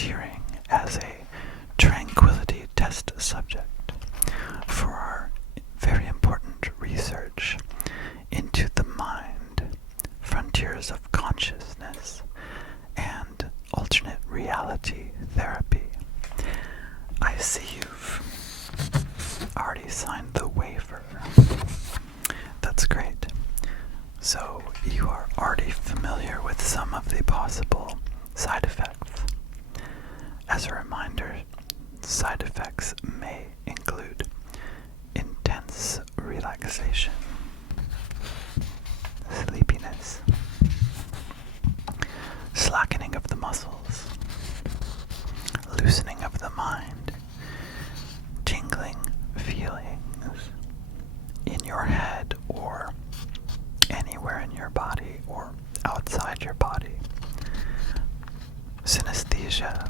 volunteering as a tranquility test subject for our very important research into the mind, frontiers of consciousness, and alternate reality therapy. I see you've already signed the waiver. That's great. So you are already familiar with some of the possible side effects. As a reminder, side effects may include intense relaxation, sleepiness, slackening of the muscles, loosening of the mind, tingling feelings in your head or anywhere in your body or outside your body, synesthesia,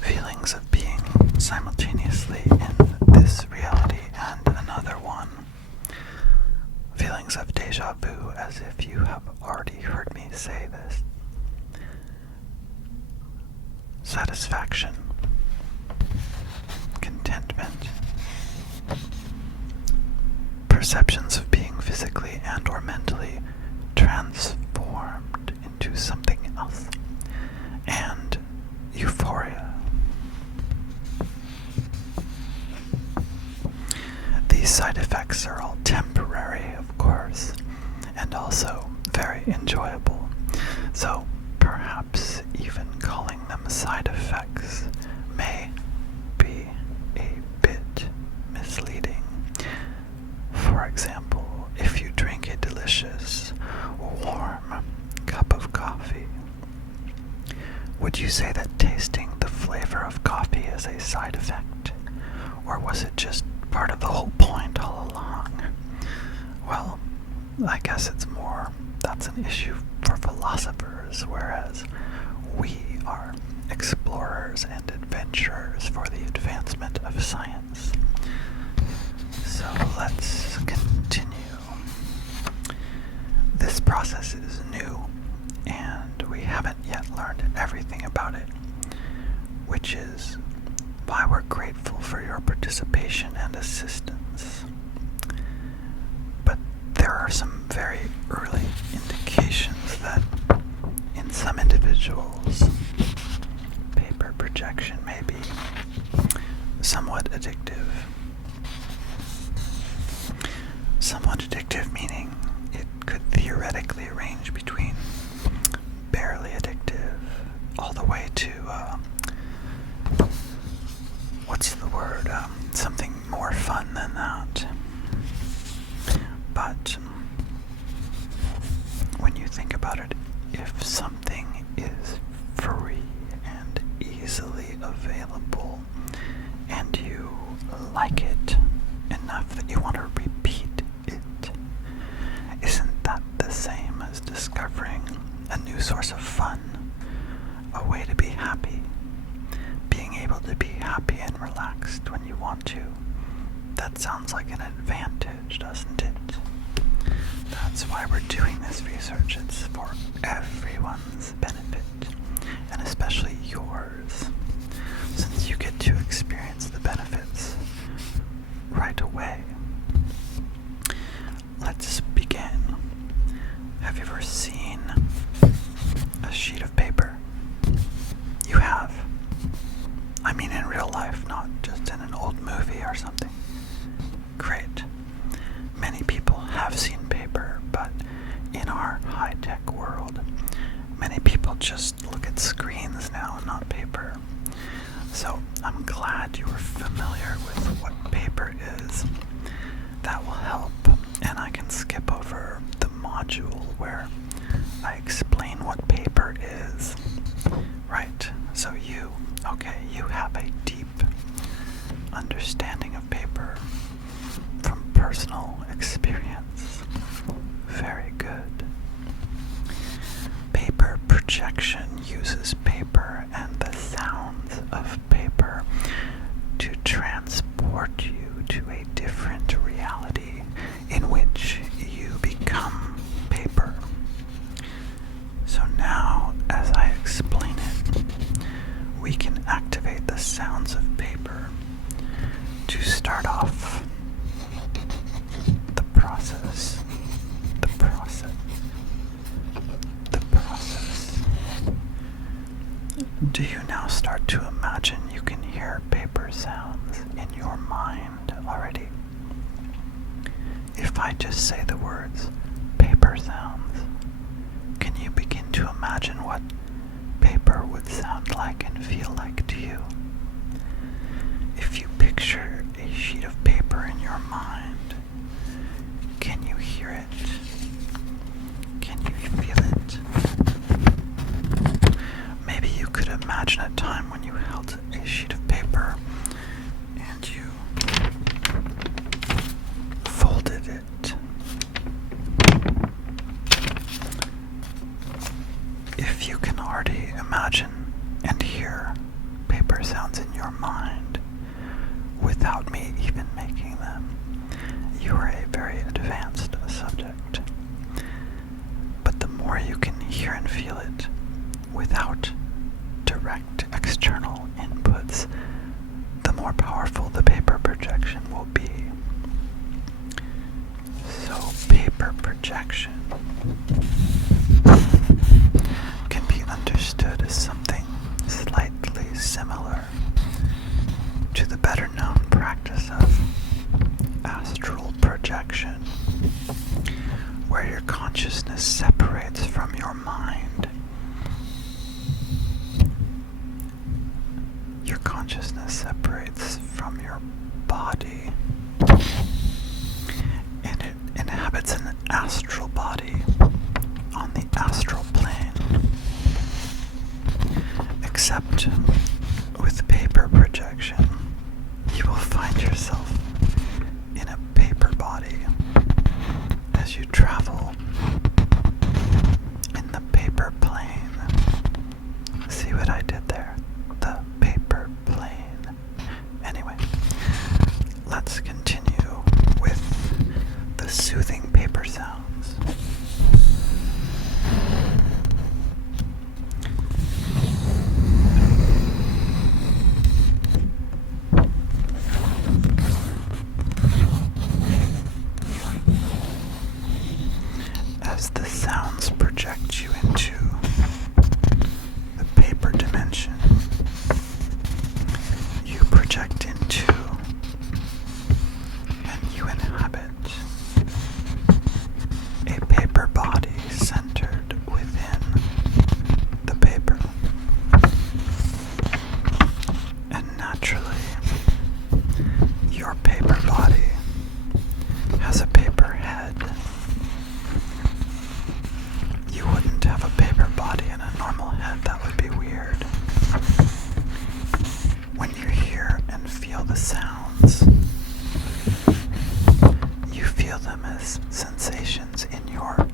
feelings of being simultaneously in this reality and another one, feelings of deja vu as if you have already heard me say this, satisfaction, contentment, perceptions of being physically and or mentally transformed into something else, and euphoria. These side effects are all temporary, of course, and also very enjoyable. So perhaps even calling them side effects may be a bit misleading. For example, if you drink a delicious, warm cup of coffee, would you say that tasting the flavor of coffee is a side effect? Or was it just part of the whole point all along? Well, I guess that's an issue for philosophers, whereas we are explorers and adventurers for the advancement of science. So let's continue. This process is new, and we haven't yet learned everything about it, which is why we're grateful for your participation and assistance. But there are some very early indications that in some individuals, paper projection may be somewhat addictive. Somewhat addictive meaning it could theoretically range between barely addictive all the way to, what's the word? Something more fun than that. But when you think about it, if something is free and easily available, and you like it enough that you want to repeat it, isn't that the same as discovering a new source of fun, a way to be happy, being able to be happy and relaxed when you want to? That sounds like an advantage, doesn't it? That's why we're doing this research. It's for everyone's benefit, and especially yours, since you get to experience the benefits right away. Let's begin. Have you ever seen a sheet of paper? You have. I mean in real life, not just in an old movie or something. Great. Many people have seen paper, but in our high-tech world, many people just look at screens now and not paper. So I'm glad you are familiar with what paper is. That will help, and I can skip over the module where I explain what paper is. Right, so you have a deep understanding of paper from personal experience. Very good. Paper projection uses paper and the sounds of paper to transport you to a different reality in which you become paper. So now, as I explain it, Do you now start to imagine you can hear paper sounds in your mind already? If I just say the words paper sounds, can you begin to imagine what paper would sound like and feel like to you? If you picture a sheet of paper in your mind, can you hear it? Can you feel it? Maybe you could imagine a time when you held a sheet of paper and you folded it. If you can already imagine and hear paper sounds in your mind without me even making them, you are a very advanced subject. But the more you can hear and feel it without direct external inputs, the more powerful the paper projection will be. So paper projection can be understood as something slightly similar to the better known practice of astral projection, where your consciousness separates from your mind. Your consciousness separates from your body, and it inhabits an astral body on the astral plane. Except with paper projection, you will find yourself in a paper body as you travel in the paper plane. See what I did there? The paper plane. Anyway, let's continue with the soothing paper sounds. As the sounds project you into the paper dimension, you project into and you inhabit a paper body centered within the paper. And naturally, your paper body has a paper head. You wouldn't have a paper body and a normal head. That would be weird. When you hear and feel the sounds, you feel them as sensations in your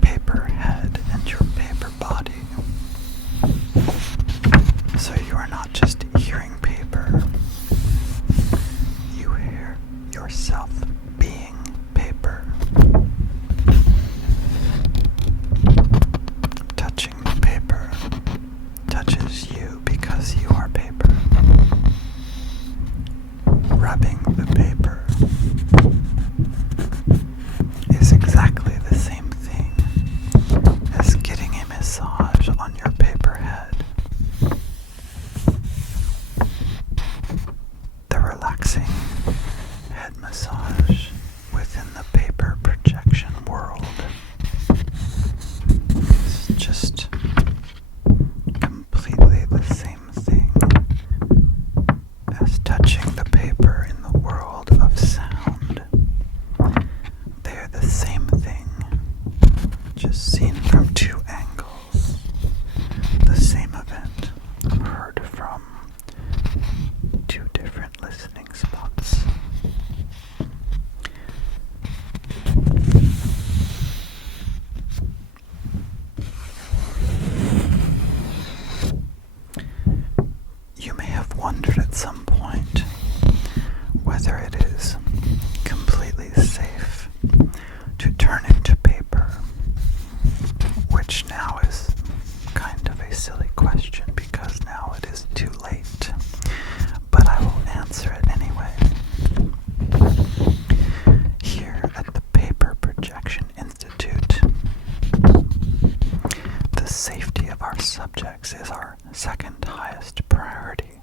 paper head and your paper body. So you are not just hearing paper, you hear yourself being paper. Touching the paper touches you because you are paper. Rubbing the paper is exactly the same thing as getting a massage on your paper head. The relaxing head massage within the paper projection world is just completely the same thing as touching the paper in the world of sound. They are the same thing, just seen from two angles. The same event heard from two different listening spots. You may have wondered at some point whether it is completely safe to turn into paper, which now is kind of a silly question because now it is too late. But I will answer it anyway. Here at the Paper Projection Institute, the safety of our subjects is our second highest priority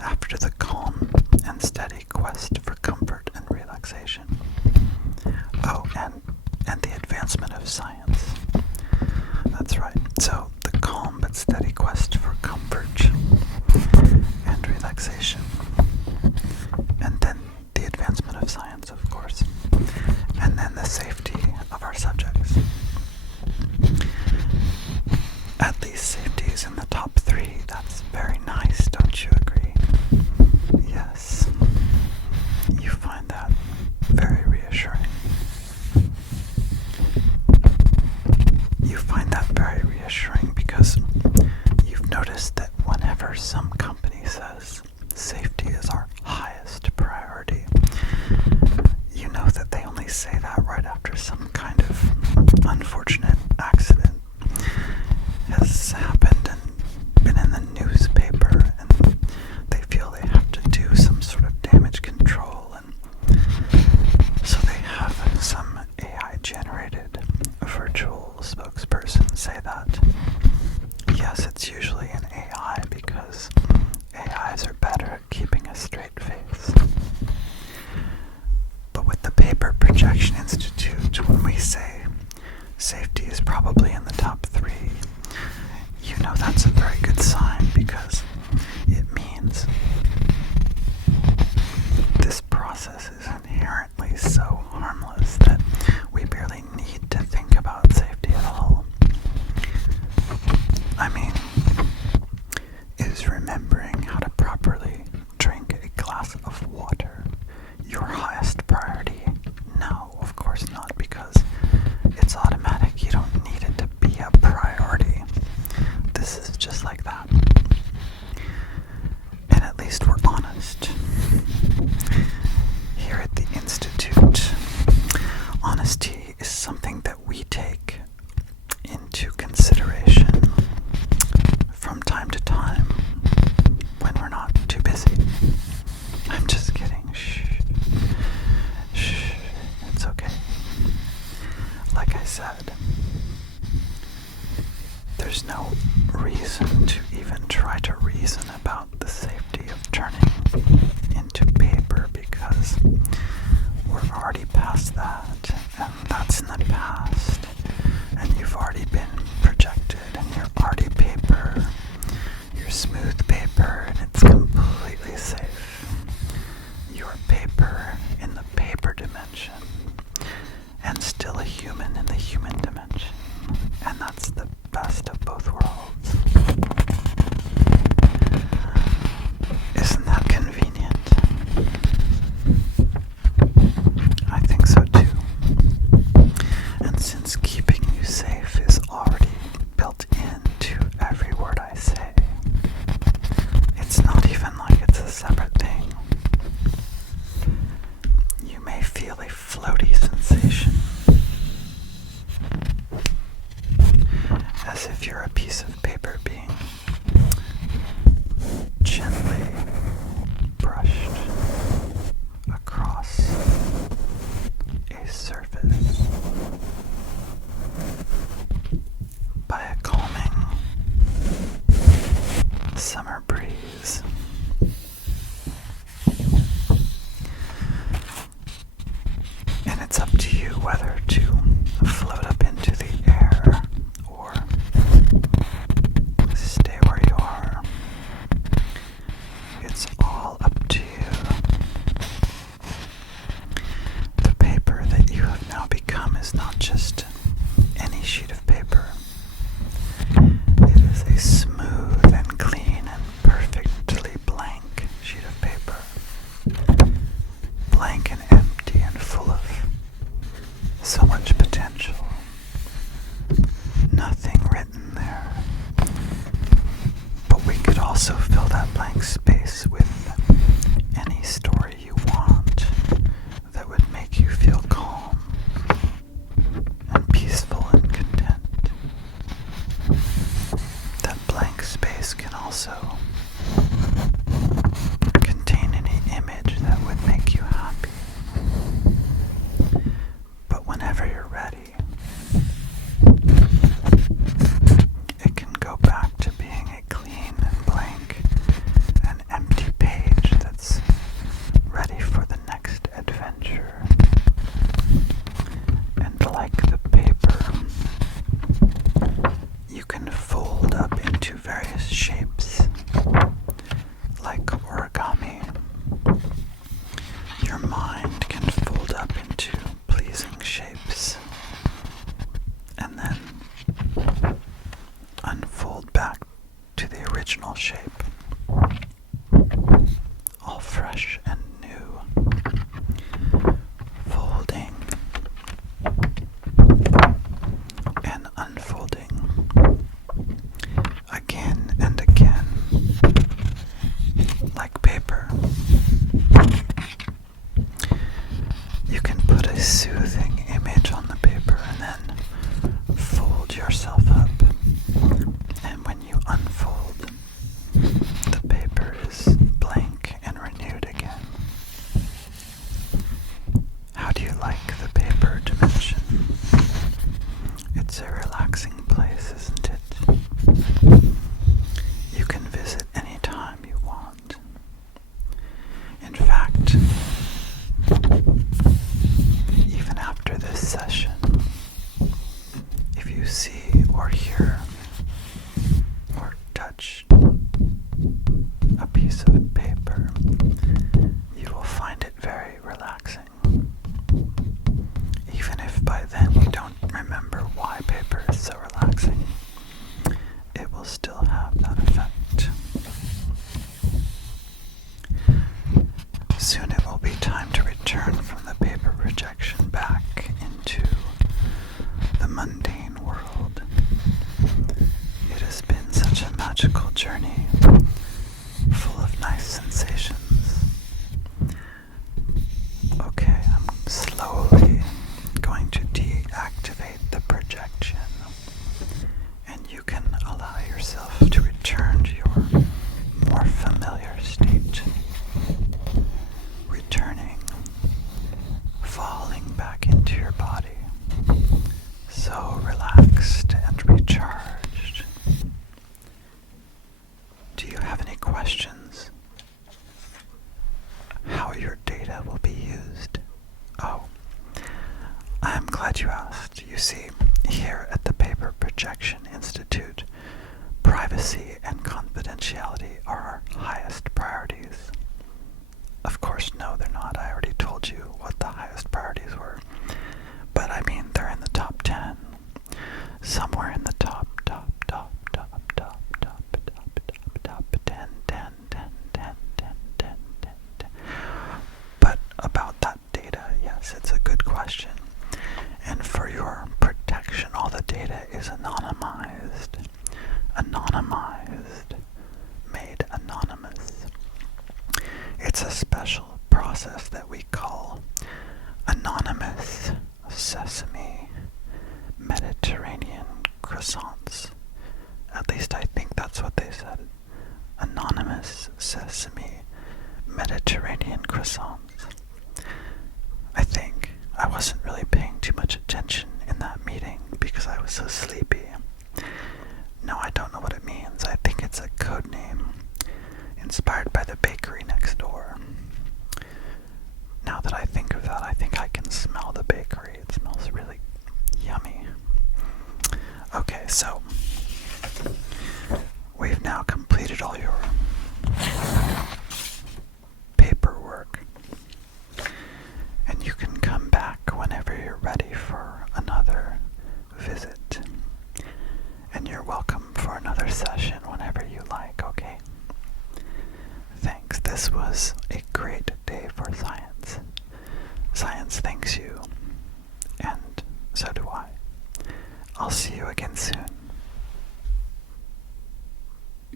after the calm and steady quest for comfort and relaxation. Oh, and the advancement of science. That's right. So, the calm but steady quest for comfort and relaxation. And then the advancement of science, of course. And then the safety of our subjects. At least safety is in the top 3. That's very nice, don't you agree? Yes. You find that very reassuring. You find that very reassuring because you've noticed that whenever some company says safety is our highest priority, you know that they only say that right after some kind of unfortunate accident has happened and been in the newspaper, and they feel they have to do some sort of damage control, and so they have some AI-generated virtual spokesperson say that. Yes, it's usually an AI because AIs are better at keeping a straight face. But with the Paper Projection Institute, when we say safety is probably in the top 3, you know that's a very good sign because it means this process is inherently so harmless that we barely need to think about safety at all. I mean, is remembering how to properly drink a glass of water your highest priority? No, of course not, because it's automatic. You don't need it to be a priority. This is just like that. And at least we're honest. Here at the Institute, honesty is something that we take into consideration from time to time when we're not too busy. I'm just kidding. Shh. Shh. It's okay. Like I said, there's no reason to even try to reason about the safety of turning into paper because we're already past that, and that's in the past, and you've already been projected, and you're already paper, you're smooth paper, and it's completely safe. You're paper in the paper dimension, and still a human in the human dimension, and that's the best of both worlds. Isn't that convenient? I think so too. And since keeping you safe is already built into every word I say, it's not even like it's a separate thing. You may feel a floaty sensation, as if you're a piece of paper being gently brushed across a surface by a calming summer breeze. And it's up to you whether to float up into the air or stay where you are. It's all up to you. The paper that you have now become is not just any sheet of paper. It is a smooth and clean and perfectly blank sheet of paper. Blank and empty and full of so much potential. Nothing written there. But we could also fill that blank space with any story you want that would make you feel calm and peaceful and content. That blank space can also contain any image that would make you happy. But whenever you're ready, it can go back to being a original shape, all fresh and new, folding and unfolding again and again, like paper. You can put a soothing image on the paper and then fold yourself up. And when you unfold, the paper is blank and renewed again. How do you like the paper dimension? It's a relaxing place, isn't it? You can visit anytime you want. In fact, even after this session, if you see or hear or touch a piece of paper, you will find it very relaxing. Even if by then you don't remember why paper is so relaxing, it will still have that effect. Soon it will be time to return from the paper projection back into the mundane world. It has been such a magical journey, full of nice sensations. Okay, I'm slowly going to deactivate the projection, and you can allow yourself to return to your more familiar state. Returning, falling back into your body, so relaxed and recharged. Do you have any questions? How your data will be used? Oh, I'm glad you asked. You see, here at the Paper Projection Institute, privacy and confidentiality are our highest priorities. Of course, no, they're not. I already told you what the highest priorities were. But I mean, they're in the top 10. Somewhere in the top 10. But about that data, yes, it's a good question. And for your protection, all the data is anonymized. Made anonymous. It's a special process that we call anonymous sesame Mediterranean croissants. At least I think that's what they said. Anonymous sesame Mediterranean croissants. I think I wasn't really paying too much attention in that meeting because I was so sleepy. No, I don't know what it means. I think it's a code name inspired by the bakery next door. Now that I think of that, I think I can smell the bakery. It smells really yummy. Okay, so we've now completed all your paperwork, and you can come back whenever you're ready for another visit. And you're welcome for another session whenever you like, okay? Thanks. This was a great day for science. Science thanks you, and so do I. I'll see you again soon.